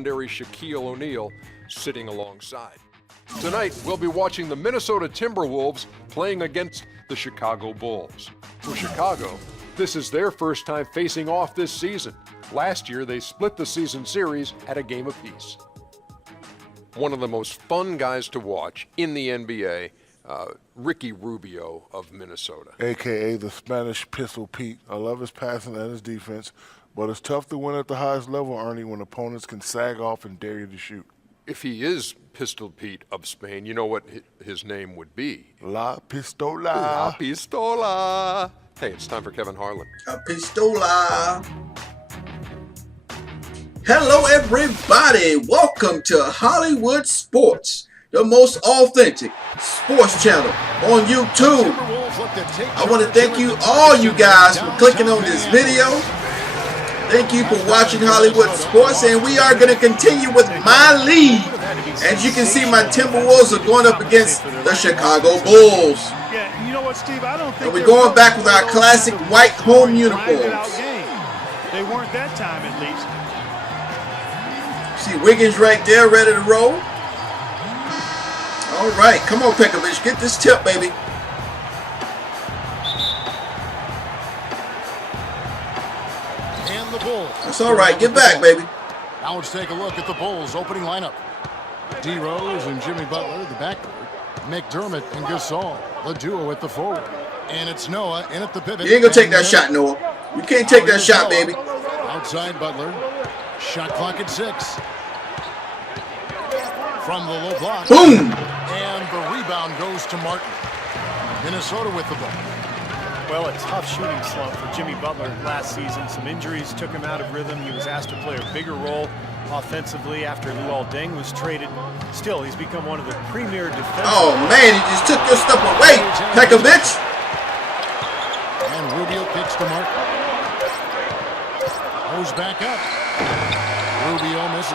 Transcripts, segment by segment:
legendary Shaquille O'Neal sitting alongside. Tonight, we'll be watching the Minnesota Timberwolves playing against the Chicago Bulls. For Chicago, this is their first time facing off this season. Last year, they split the season series at a game apiece. One of the most fun guys to watch in the NBA, Ricky Rubio of Minnesota. AKA the Spanish Pistol Pete. I love his passing and his defense, but it's tough to win at the highest level, Ernie, when opponents can sag off and dare you to shoot. If he is Pistol Pete of Spain, you know what his name would be? La Pistola. La Pistola. Hey, it's time for Kevin Harlan. La Pistola. Hello, everybody. Welcome to Hollywood Sports, the most authentic sports channel on YouTube. I want to thank you, all you guys, for clicking on this video. Thank you for watching Hollywood Sports, and we are going to continue with my lead. As you can see, my Timberwolves are going up against the Chicago Bulls. Yeah, you know what, Steve? I don't think and we're going back with our classic white home uniforms. They weren't that time, at least. See Wiggins right there, ready to roll. All right, come on, Pekovic, get this tip, baby. And the Bulls. That's all right. Get back, baby. Now let's take a look at the Bulls' opening lineup. D. Rose and Jimmy Butler, the backcourt. McDermott and Gasol, the duo at the forward. And it's Noah in at the pivot. You ain't gonna take that shot, Noah. You can't take that shot, baby. Outside Butler. Shot clock at 6. From the low block. Boom! And the rebound goes to Martin. Minnesota with the ball. Well, a tough shooting slump for Jimmy Butler last season. Some injuries took him out of rhythm. He was asked to play a bigger role offensively after Luol Deng was traded. Still, he's become one of the premier defenders. Oh, man, he just took your stuff away, Pekovic. And Rubio kicks to Martin. Goes back up. Rubio misses.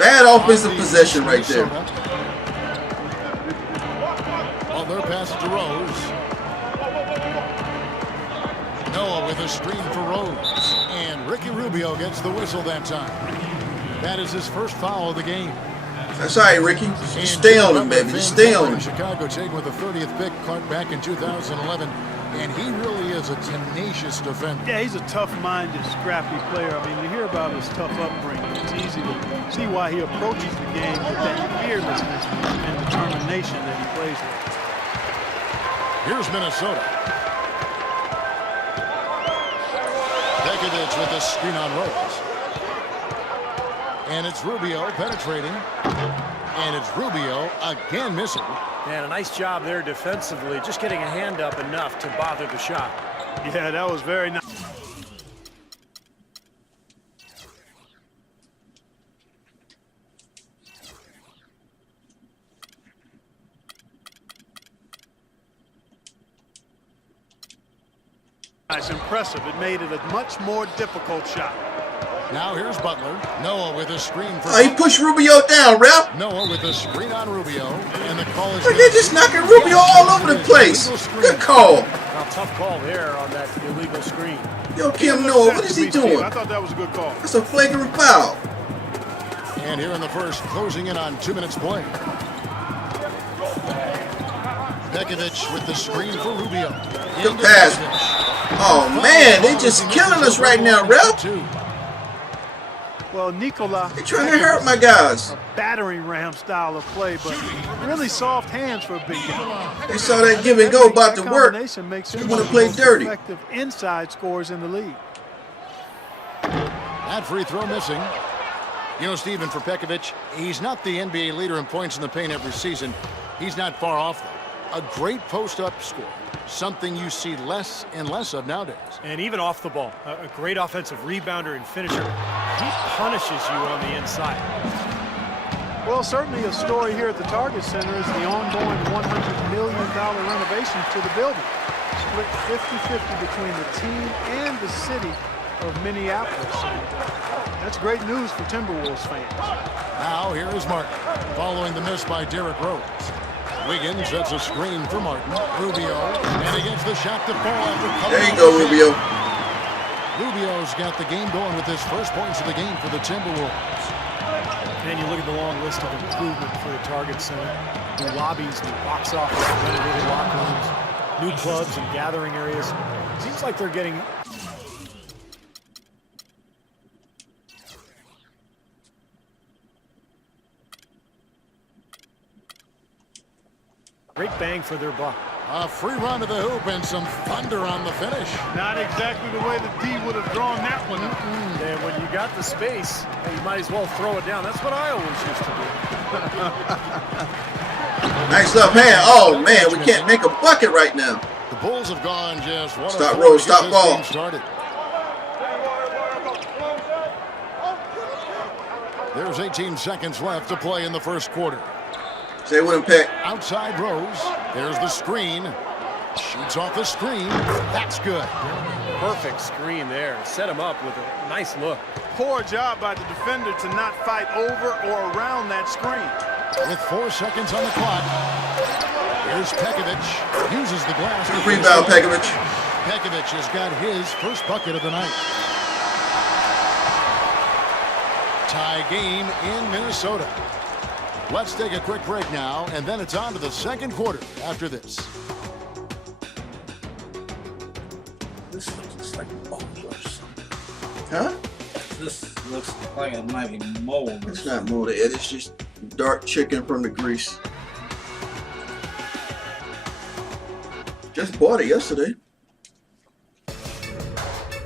Bad offensive possession right there. Butler passes to Rose. Noah with a screen for Rose. And Ricky Rubio gets the whistle that time. That is his first foul of the game. That's all right, Ricky. Just stay on him, baby. Just stay on him. Chicago taken with the 30th pick back in 2011. And he really is a tenacious defender. Yeah, he's a tough-minded, scrappy player. I mean, you hear about his tough upbringing. It's easy to see why he approaches the game with that fearlessness and determination that he plays with. Here's Minnesota. Pekovic with the screen on Rose. And it's Rubio penetrating. And it's Rubio again missing. And a nice job there defensively, just getting a hand up enough to bother the shot. Yeah, that was very nice. Nice, impressive. It made it a much more difficult shot. Now here's Butler. Noah with a screen for... Oh, he pushed Rubio down, ref. Noah with a screen on Rubio. And the call is... They're just knocking Rubio all over the place. Good call. Now, tough call there on that illegal screen. Yo, Kim Noah, what is he doing? I thought that was a good call. That's a flagrant foul. And here in the first, closing in on 2 minutes play. Pekovic with the screen for Rubio. Good pass. Oh, man, they just killing us right now, ref. Well, Nikola, They're trying to hurt my guys. a battering ram style of play, but really soft hands for a big guy. They saw that give and go about to work. Combination makes They him want one to of play the most dirty. effective inside scorers in the league. That free throw missing. You know, Steven, for Pekovic, he's not the NBA leader in points in the paint every season. He's not far off, though. A great post-up score. Something you see less and less of nowadays. And even off the ball, a great offensive rebounder and finisher. He punishes you on the inside. Well, certainly a story here at the Target Center is the ongoing $100 million renovation to the building. Split 50-50 between the team and the city of Minneapolis. That's great news for Timberwolves fans. Now here is Martin, following the miss by Derrick Rose. Wiggins sets a screen for Martin. Rubio, and against the shot to fall after. There you go, Rubio. Rubio's got the game going with his first points of the game for the Timberwolves. And you look at the long list of improvement for the Target Center. New lobbies, new box office, renovated locker rooms, new clubs and gathering areas. Seems like they're getting great bang for their buck. A free run to the hoop and some thunder on the finish. Not exactly the way the D would have drawn that one up. And when you got the space, you might as well throw it down. That's what I always used to do. Nice left hand. Oh, man, we can't make a bucket right now. The Bulls have gone just one. Stop roll, stop ball. Started. There's 18 seconds left to play in the first quarter. Say what impact. Outside Rose. There's the screen. Shoots off the screen. That's good. Perfect screen there. Set him up with a nice look. Poor job by the defender to not fight over or around that screen. With 4 seconds on the clock. Here's Pekovic. Uses the glass. Rebound, Pekovic. Pekovic has got his first bucket of the night. Tie game in Minnesota. Let's take a quick break now, and then it's on to the second quarter after this. This looks like mold or something. Huh? This looks like it might be mold. It's not molded. It's just dark chicken from the grease. Just bought it yesterday.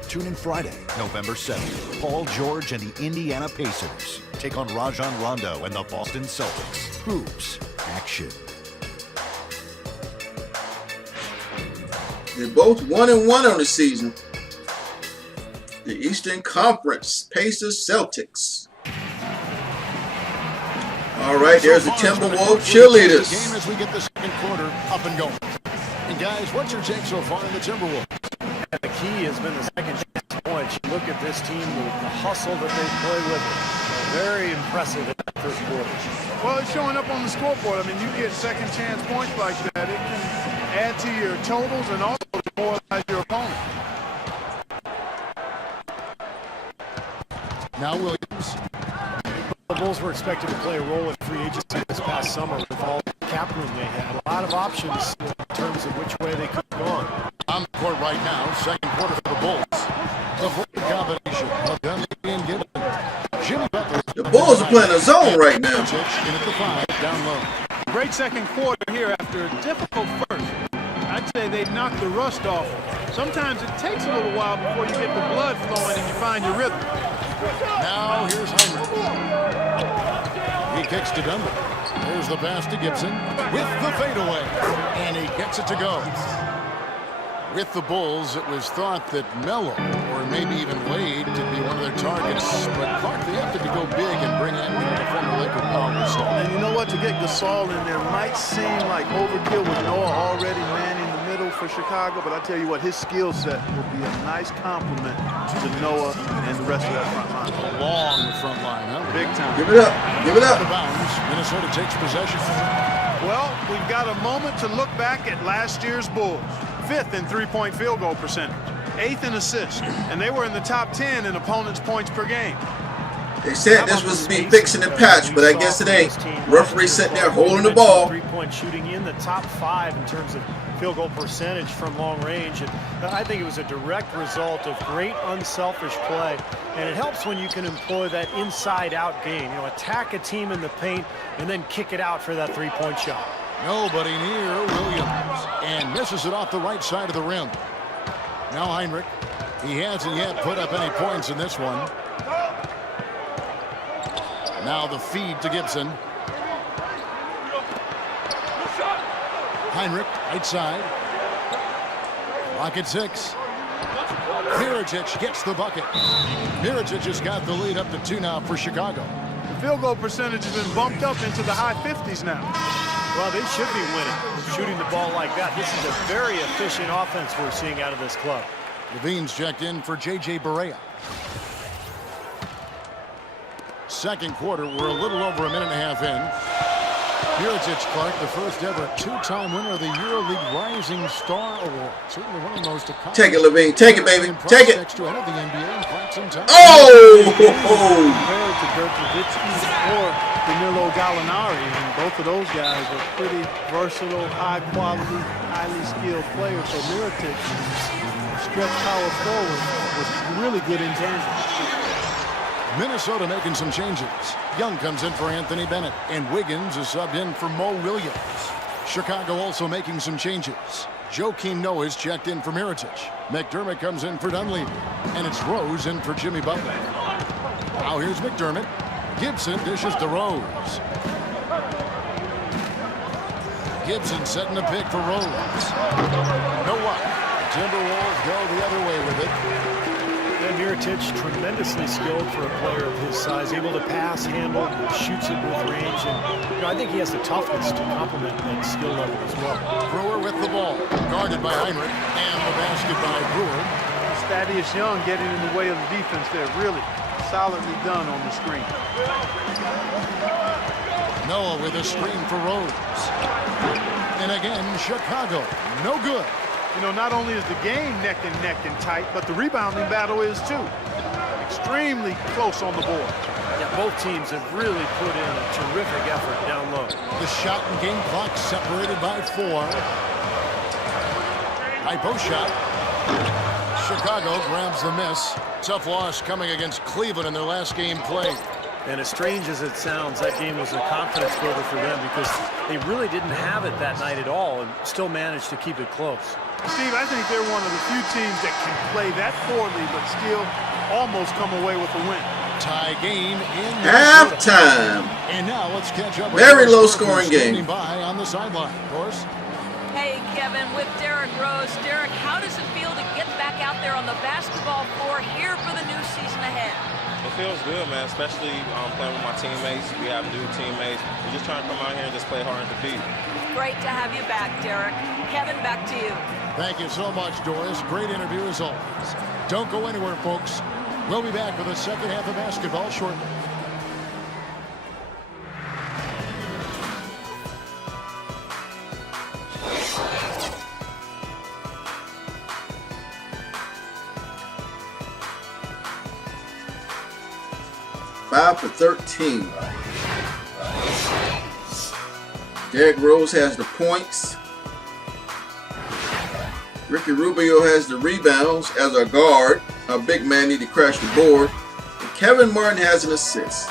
Tune in Friday, November 7th. Paul George and the Indiana Pacers take on Rajon Rondo and the Boston Celtics. Hoops action. They're both 1-1 on the season. The Eastern Conference, Pacers, Celtics. All right, there's the Timberwolves cheerleaders. Game as we get the second quarter up and going. And guys, what's your take so far in the Timberwolves? The key has been the second chance points. You look at this team with the hustle that they play with. Very impressive in that first quarter. Well, it's showing up on the scoreboard. I mean, you get second chance points like that. It can add to your totals and also demoralize your opponent. Now Williams. The Bulls were expected to play a role in free agency this past summer with all the cap room they had. A lot of options in terms of which way they could have gone. On the court right now, second quarter for the Bulls. The forward combination of Dunleavy and Gibbon. Jimmy Butler. The Bulls are playing a zone right now. In at the 5, down low. Great second quarter here after a difficult first. I'd say they knocked the rust off. Sometimes it takes a little while before you get the blood flowing and you find your rhythm. Now here's Heinrich. He kicks to Dunleavy. There's the pass to Gibson with the fadeaway. And he gets it to go. With the Bulls, it was thought that Melo, or maybe even Wade, to be one of their targets. But Clark, they have to go big and bring in the former Laker power Gasol. And you know what? To get Gasol in there might seem like overkill with Noah already manning the middle for Chicago. But I tell you what, his skill set will be a nice compliment to Noah and the rest of that front line. A long front line, huh? Big time. Give it up. Give it Out of up. bounds. Minnesota takes possession. Well, we've got a moment to look back at last year's Bulls. 5th in three-point field goal percentage, 8th in assists, and they were in the top 10 in opponents' points per game. They said this was to be fixing the patch, but I guess it ain't. Referee sitting there holding the ball. Three-point shooting in the top 5 in terms of field goal percentage from long range. And I think it was a direct result of great unselfish play. And it helps when you can employ that inside-out game. You know, attack a team in the paint and then kick it out for that three-point shot. Nobody near Williams. And misses it off the right side of the rim. Now Heinrich. He hasn't yet put up any points in this one. Now the feed to Gibson. Heinrich, right side. Rocket 6. Mirotic gets the bucket. Mirotic has got the lead up to 2 now for Chicago. The field goal percentage has been bumped up into the high 50s now. Well, they should be winning, shooting the ball like that. This is a very efficient offense we're seeing out of this club. Levine's checked in for J.J. Barea. Second quarter, we're a little over a minute and a half in. Mirotic, Clark, the first ever 2-time winner of the EuroLeague Rising Star Award. Certainly one of the most accomplished. Take it, Levine. Take it, baby. Take it. To enter the NBA in quite some time. Oh! Very to Dirk Nowitzki or Danilo Gallinari, and both of those guys are pretty versatile, high-quality, highly skilled players. So Mirotic, stretch power forward, was really good in tandem. Minnesota making some changes. Young comes in for Anthony Bennett, and Wiggins is subbed in for Mo Williams. Chicago also making some changes. Joakim Noah is checked in for Mirotic. McDermott comes in for Dunleavy, and it's Rose in for Jimmy Butler. Now here's McDermott. Gibson dishes to Rose. Gibson setting a pick for Rose. Noah. Timberwolves go the other way with it. And Mirotic, tremendously skilled for a player of his size, able to pass, handle, shoots it with range, and I think he has the toughness to complement that skill level as well. Brewer with the ball, guarded by Heinrich, and the basket by Brewer. Thaddeus Young getting in the way of the defense there, really solidly done on the screen. Noah with a screen for Rose. And again, Chicago, no good. You know, not only is the game neck and tight, but the rebounding battle is too. Extremely close on the board. Yeah, both teams have really put in a terrific effort down low. The shot and game clock separated by 4. High post shot. Chicago grabs the miss. Tough loss coming against Cleveland in their last game played. And as strange as it sounds, that game was a confidence builder for them because they really didn't have it that night at all and still managed to keep it close. Steve, I think they're one of the few teams that can play that poorly but still almost come away with a win. Tie game in Halftime. And now let's catch up. Very low-scoring game. By on the sideline, of course. Hey, Kevin, with Derrick Rose. Derrick, how does it feel to get back out there on the basketball floor here for the new season ahead? It feels good, man, especially playing with my teammates. We have new teammates. We're just trying to come out here and just play hard and compete. Great to have you back, Derrick. Kevin, back to you. Thank you so much, Doris. Great interview as always. Don't go anywhere, folks. We'll be back for the second half of basketball shortly. Five for 13. Derrick Rose has the points. Ricky Rubio has the rebounds as a guard. A big man need to crash the board. And Kevin Martin has an assist.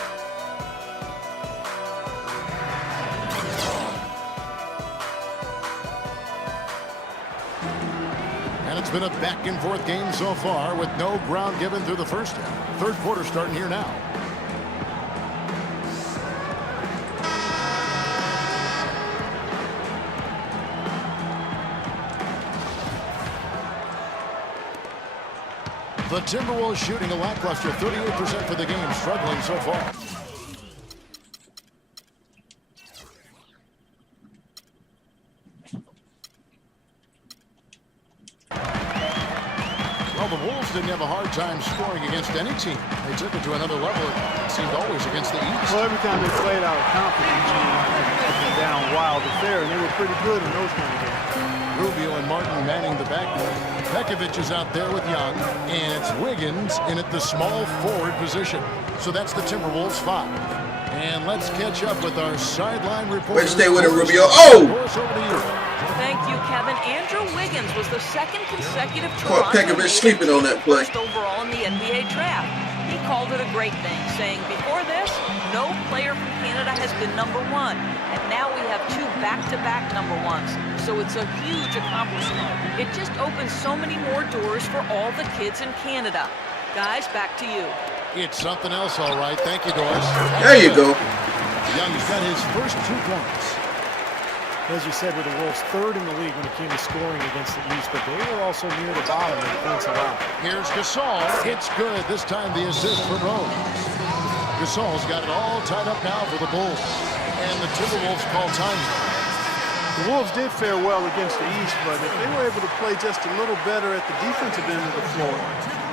And it's been a back and forth game so far with no ground given through the first half. Third quarter starting here now. The Timberwolves shooting a lackluster 38% for the game, struggling so far. Well, the Wolves didn't have a hard time scoring against any team. They took it to another level. It seemed always against the East. Well, every time they played out of conference, up and down wild and fair, and they were pretty good in those kind of games. Rubio and Martin manning the backcourt. Pekovic is out there with Young, and it's Wiggins in at the small forward position. So that's the Timberwolves 5. And let's catch up with our sideline report. Way to stay with it, Rubio. Oh! Thank you, Kevin. Andrew Wiggins was the second consecutive Caught Pekovic sleeping on that play. First overall in the NBA draft. He called it a great thing, saying, before this, no player from Canada has been #1. And now we have 2 back-to-back #1s. So it's a huge accomplishment. It just opens so many more doors for all the kids in Canada. Guys, back to you. It's something else, all right. Thank you, Doris. There you go. Young's got his first 2 points. As you said, with the Wolves third in the league when it came to scoring against the East, but they were also near the bottom in points allowed. Here's Gasol. It's good. This time the assist for Rose. Gasol's got it all tied up now for the Bulls. And the Timberwolves call time. The Wolves did fare well against the East, but if they were able to play just a little better at the defensive end of the floor,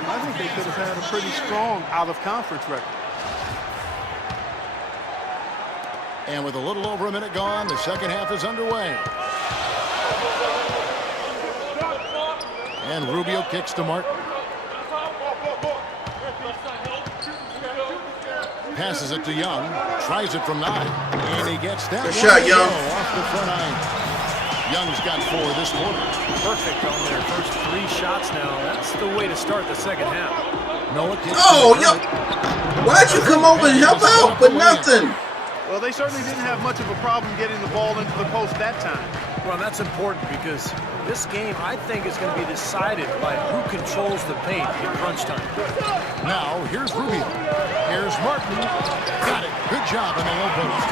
I think they could have had a pretty strong out-of-conference record. And with a little over a minute gone, the second half is underway. And Rubio kicks to Martin. passes it to Young. Tries it from 9. And he gets that Good shot, Young. Off the front iron. Young's got 4 this quarter. Perfect on their first 3 shots now. That's the way to start the second half. Noah gets Oh, yo. Why'd you come over and help out with nothing? Well, they certainly didn't have much of a problem getting the ball into the post that time. Well, that's important because this game, I think, is going to be decided by who controls the paint in crunch time. Now, here's Rubio. Here's Martin. Got it. Good job in the low post.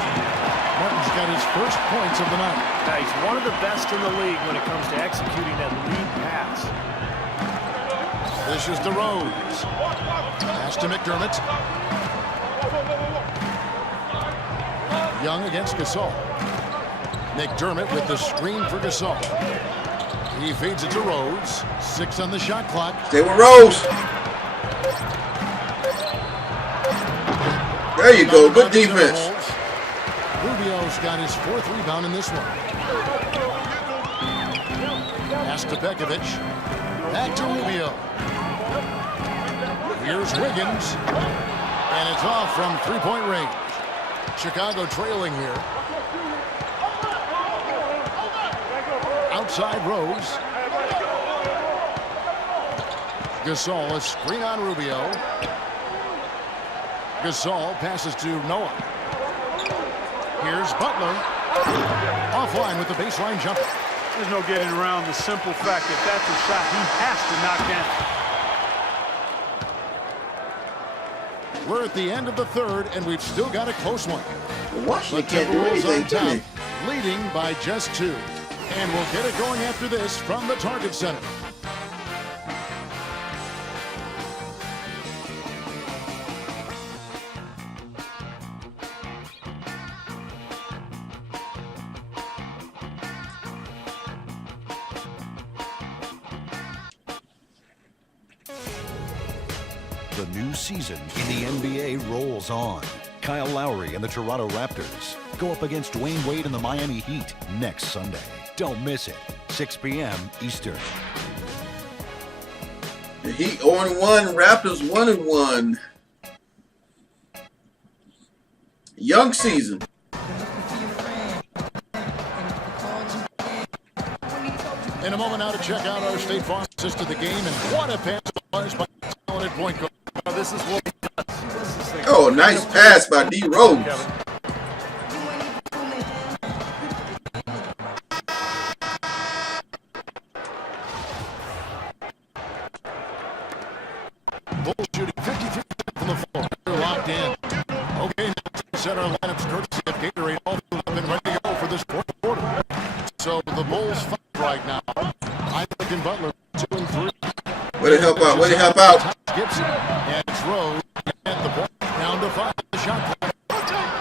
Martin's got his first points of the night. Now, he's one of the best in the league when it comes to executing that lead pass. This is DeRose. Pass to McDermott. Young against Gasol. McDermott with the screen for Gasol. He feeds it to Rose. 6 on the shot clock. Stay with Rose. There you go. Good defense. Rubio's got his 4th rebound in this one. Pass to Pekovic. Back to Rubio. Here's Wiggins. And it's off from 3-point range. Chicago trailing here. Outside Rose. Gasol, a screen on Rubio. Gasol passes to Noah. Here's Butler. Offline with the baseline jumper. There's no getting around the simple fact that that's a shot he has to knock down. We're at the end of the 3rd, and we've still got a close one. Washington But can't do Timberwolves anything on to top, me. leading by just 2. And we'll get it going after this from the Target Center. The new season in the NBA rolls on. Kyle Lowry and the Toronto Raptors go up against Dwayne Wade and the Miami Heat next Sunday. Don't miss it. 6 p.m. Eastern. The Heat 0-1, Raptors 1-1. Young season. In a moment now to check out our State Farm assist to the game, and what a pass it was by the talented point guard. This is what Oh, nice pass by D. Rose. Bulls shooting 53% from the floor. They're locked in. Okay, now set our lineups courtesy of Gatorade. All have been ready to go for this 4th quarter. So the Bulls fight right now. Isaac and Butler 2 and 3. Way to help out. Way to help out. Gibson. And it's Rose. And the ball down to 5. The shot clock.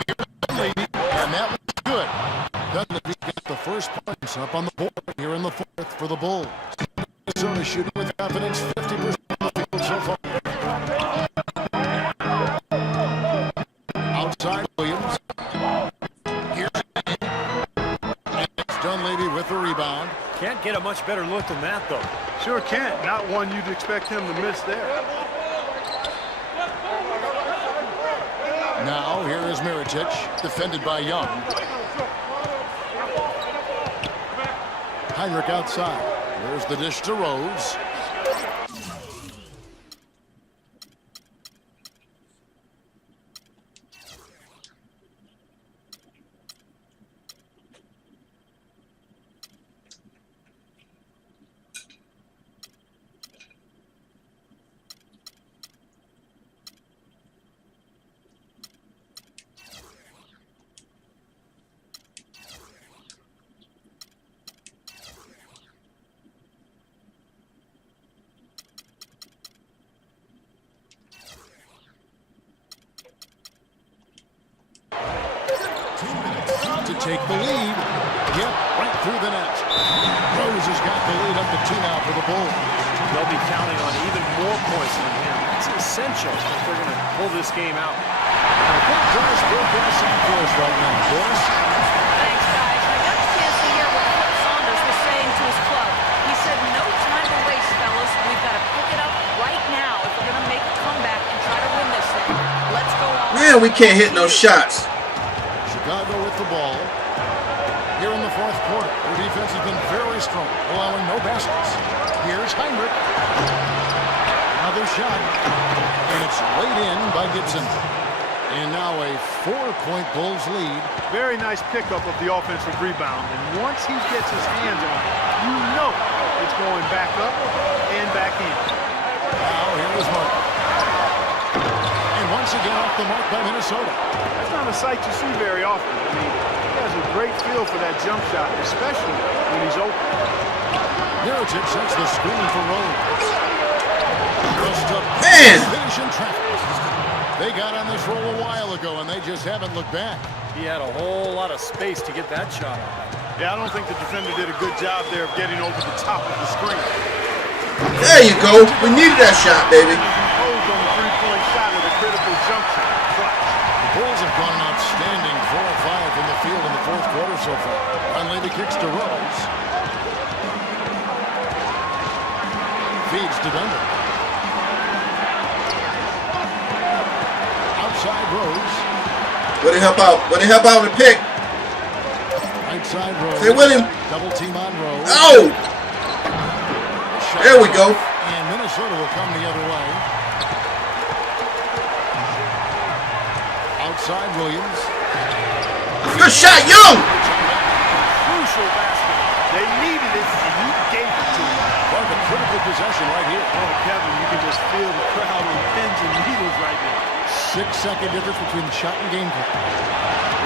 Here's Dunleavy. And that was good. Dunleavy got the first points up on the board here in the 4th for the Bulls. Minnesota shooting with confidence 50% of the field so far. Outside Williams. Here's and it's Dunleavy with the rebound. can't get a much better look than that, though. Sure can't. Not one you'd expect him to miss there. Now here is Mirotic, defended by Young. Heinrich outside. There's the dish to Rose. To take the lead. Yep, right through the net. Rose has got the lead up to 2 now for the Bulls. They'll be counting on even more points than him. That's essential if they're going to pull this game out. Quick Josh broadcasting for us right now. Boris? Thanks, guys. I got a chance to hear what Flip Saunders was saying to his club. He said, no time to waste, fellas. We've got to pick it up right now if we're going to make a comeback and try to win this thing. Let's go on. Man, Man, we can't hit no shots. Chicago with the ball. Here in the fourth quarter, their defense has been very strong, allowing no baskets. Here's Heinrich. Another shot. And it's laid in by Gibson. And now a 4-point Bulls lead. Very nice pickup of the offensive rebound. And once he gets his hands on it, you know it's going back up and back in. Now here is Martin. And once again off the mark by Minnesota. That's not a sight you see very often. I mean, he has a great feel for that jump shot, especially when he's open. Mirotic sets the screen for Rose. Just a Man! finish in traffic. They got on this roll a while ago, and they just haven't looked back. He had a whole lot of space to get that shot on. Yeah, I don't think the defender did a good job there of getting over the top of the screen. There you go. We needed that shot, baby. Imposed on the three-point shot at a critical juncture. Clutch. The Bulls have gone an outstanding 4 of 5 from the field in the fourth quarter so far. Finally, the kicks to Rose. Feeds to Denver. Outside Rose. Way to help out. Way to help out with the pick. Right side Rose. Stay with him. Double team on Rose. Oh! There we go. And Minnesota will come the other way. Outside Williams. Good shot, Young! Crucial basket. They needed it, and you gave it to them. Well, the critical possession right here. Oh, Kevin, you can just feel the crowd on pins and needles right now. 6-second difference between the shot and game clock.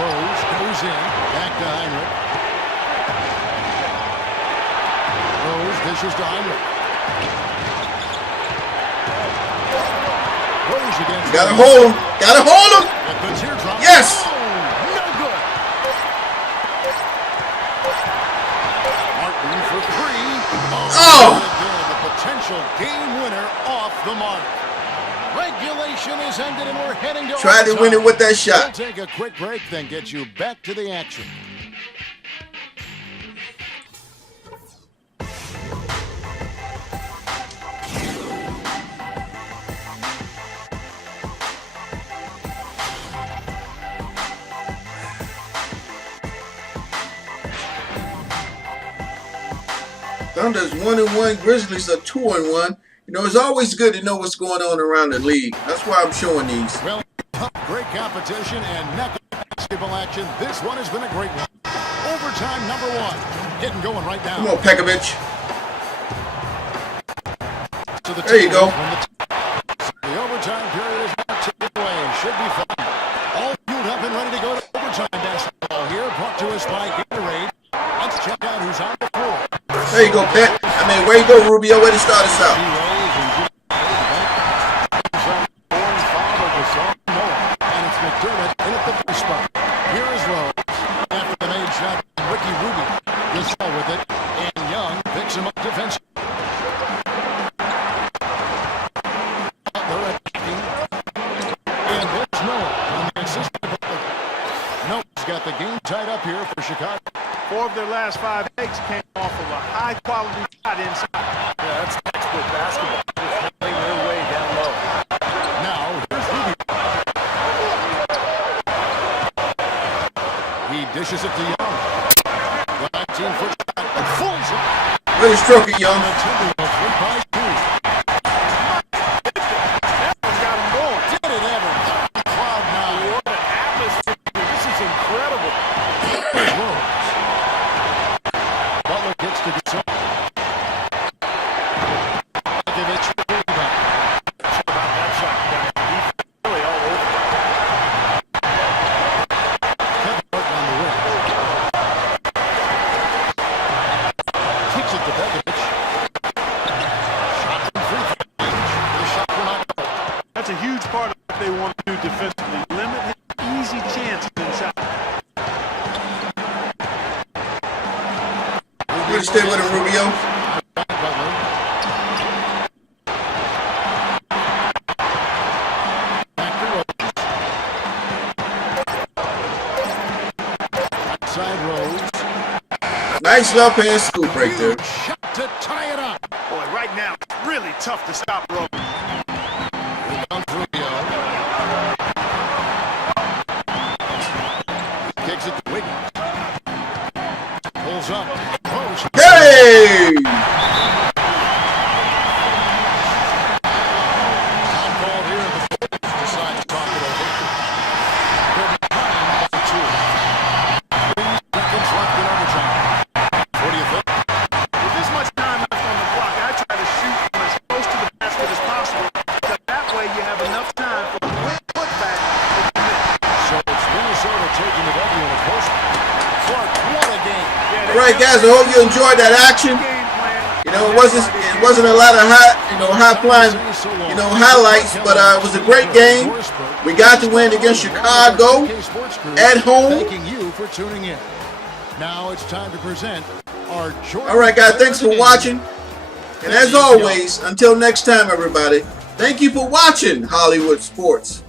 Rose goes in. Back to Heinrich. Rose dishes to Heinrich. Rose against. Gotta hold him. Gotta hold him. With the teardrop. Yes. Oh, no good. Martin for 3. Oh. Again, the potential game winner off the mark. Regulation is ended and we're heading to Tried to win it with that We'll shot. take a quick break, then get you back to the action. Thunder's 1-1. Grizzlies are 2-1. You know, it's always good to know what's going on around the league. That's why I'm showing these. Well, great competition and neck basketball action. This one has been a great one. Overtime number 1. Getting going right now. Come on, Pekovic. To the There you go. The overtime period is not taken away. Should be fun. All fueled up and ready to go to overtime basketball here. Brought to us by Gatorade. Let's check out who's on the floor. There you go, Pat. Where you go, Rubio? Way to start us out. And it's McDermott in at the first spot. Here is Rose. After the made shot, Ricky Rubio gets out with it. And Young picks him up defensively. They're attacking. And there's Noah on the assist. Noah's got the game tied up here for Chicago. 4 of their last 5 eggs came off of a high-quality shot inside. Yeah, that's textbook basketball. Just playing their way down low. Now, here's Rubio. He dishes it to Young. The 19-foot shot. Fools him. Way to stroke it, Young. The Timberwolves win by 2. That one got him going. Did it ever? Crowd now. What an atmosphere. This is incredible. Here's Rose. Butler gets to the zone. Pekovic for the rebound. About that shot, guy. He's really all over. Kevin Martin on the wing. Kicks it to Pekovic. Shot from free throw range. The shot will not go. That's a huge part of what they want to do defensively. Limit his easy chances inside. Way to stay with him, Rubio. Butler. Back to Rose. Outside Rose. Nice left hand scoop right there. Shot to tie it up. Boy, right now, it's really tough to stop Rose. Rebound for Rubio. All right, guys. I hope you enjoyed that action. You know, it wasn't a lot of high flying, highlights, but it was a great game. We got to win against Chicago at home. Thanking you for tuning in. Now it's time to present our Jordan. All right, guys. Thanks for watching. And as always, until next time, everybody. Thank you for watching Hollywood Sports.